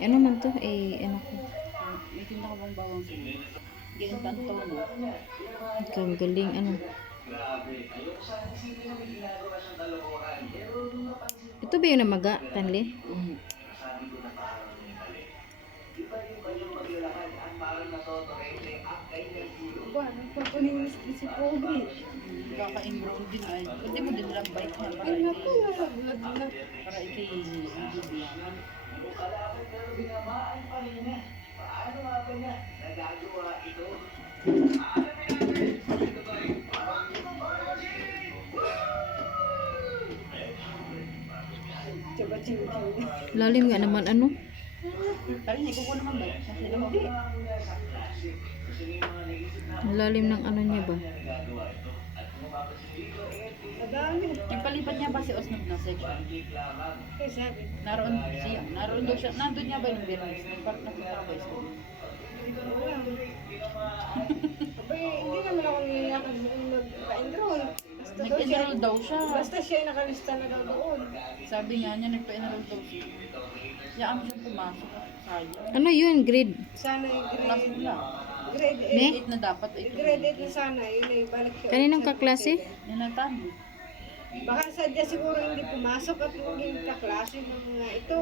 Ano man to? Ano ko. May tinda ka bang bawang sili? Ganyan tanto no? Ang galing, ano. Ito ba yung namaga, Tanli? Ba, nagpapalinis din si Pogi. Kaka-enroll din ay. Pwede mo din lang bike na para Ay, naku, ikay. nalaglag na. Para ikay bibigyan. Tsaba ching-ching. Lalim nga naman, ano. Pero hindi ko naman bike. Kasi naman Hindi. Ang lalim ng ano niya ba? Madami. yung palipat niya ba si Osnog na section? Kaya sabi, Naroon daw siya. Nandun niya ba yung Bernis? Nagpunta ka ba siya? wala. Abay, hindi naman ako nilakad nagpa-enroll. Nag-enroll daw siya. Basta siya ay nakalista na daw doon. Sabi nga niya, nagpa-enroll daw siya. Yaan siya pumasok. Sayang. Ano yun, grade? Sana yung Klase grade, nila. grade Ne? 8. 8 na dapat. Grade 8 na sana, yun ay balik siya. Kaninong kaklase? Yan ang tamo. Baka sadya siguro hindi pumasok at maging kaklase ng mga ito.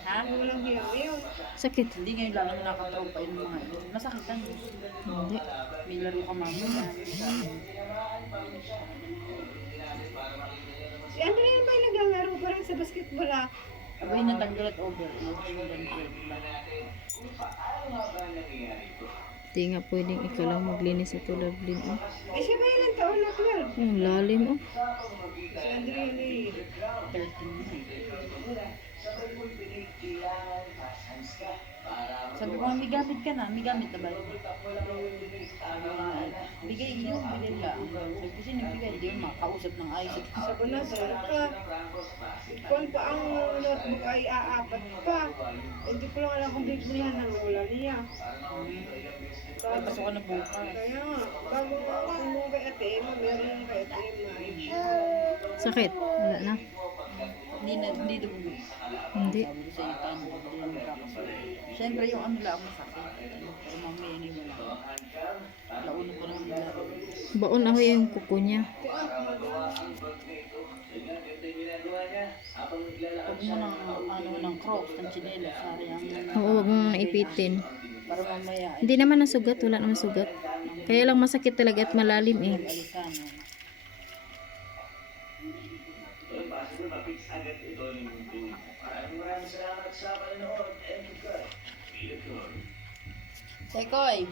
Ha? Ano walang hiya ngayon. Sakit. Hindi ngayon lalo na nakatropa yung mga ito. Masakitan yun. Hindi. May laro ka mamaya. Si Andrea ba yung naglalaro pa rin sa basketball ah? Abay natanggal at over. Hindi nga pwedeng ikaw lang maglinis ito, Lovelyn. Oh. Eh siya ba ilang taon na 12? Yung lalim, oh. Si Andrea na eh. 13. Sabi ko, may gamit ka na. May gamit na ba? Bigay yun, bigay lang. Sabi ko, sinibigay. Hindi yung makausap ng ayos. Sa bunasal ka. Kung pa ang notebook ay aapat pa. Hindi ko lang alam kung bibilihan ng lola niya. Pasok ka na bukas. Kaya nga, bago mo kay Ate Emma, meron kay Ate Emma. Sakit. Wala na. Hindi dumugo. Hindi. Sabi ko sa iyo, tama. Hindi yung magkakasunod. Siyempre yung ano lang masakit. Pero mamaya na yun. Launo ko naman laro. Baon ako yung kuko niya. Huwag mo ng crocs, ng chinelas. Sayang na. Oo, wag mong naipitin. Para mamaya ay Hindi naman nasugat. Wala naman sugat. Kaya lang masakit talaga at malalim eh. alisan. Sekoy!